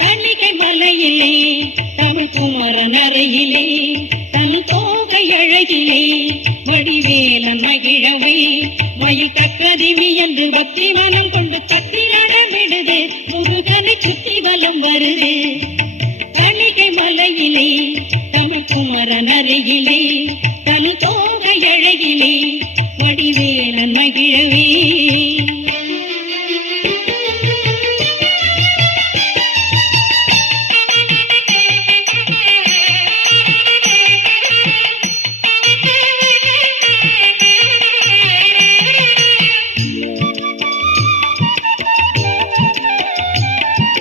தணிகை மலையிலே தமிழ் குமரன் அறையிலே தன் தோகை அழகிலே வடிவேலன் மகிழவே மயில் தக்கதிமி என்று பக்தி மனம் கொண்டு தட்டி நடமிடுது முருகனை சுத்தி வலம் வருது தணிகை மலையிலே தமிழ் குமரன் அருகிலே